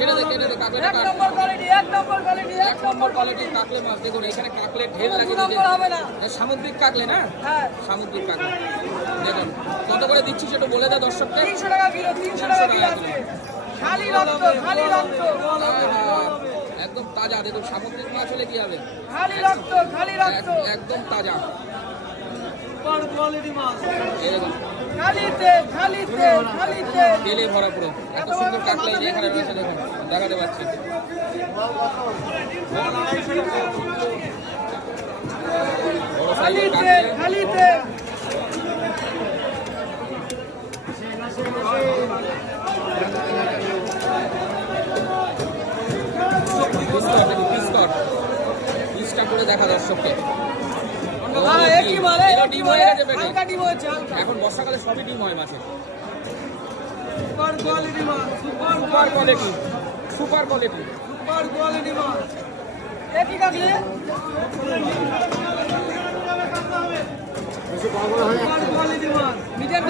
কেটে দে কাকলেটা এক নম্বর কোয়ালিটি কাকলে মাছ দেখুন এখানে কাকলে ঢের লাগে হবে না। সামুদ্রিক কাকলে না হ্যাঁ সামুদ্রিক কাকলে দেখুন কত করে দিচ্ছি সেটা বলে দাও দর্শককে 300 টাকা কিলো 300 টাকা কিলো আছে। খালি রক্ত একদম তাজা দেখুন সামুদ্রিক মাছ হলে কি হবে খালি রক্ত একদম তাজা এই দেখুন তেলে ভরা পুরো এত সুন্দর কাকলে এখানে রয়েছে দেখুন দেখাতে পাচ্ছি বড় সাইজের কাকলে পিসটা করে দেখা দর্শককে এখন বর্ষাকালে সবই ডিম হয় মাছের সুপার কোয়ালিটি মিডিয়াম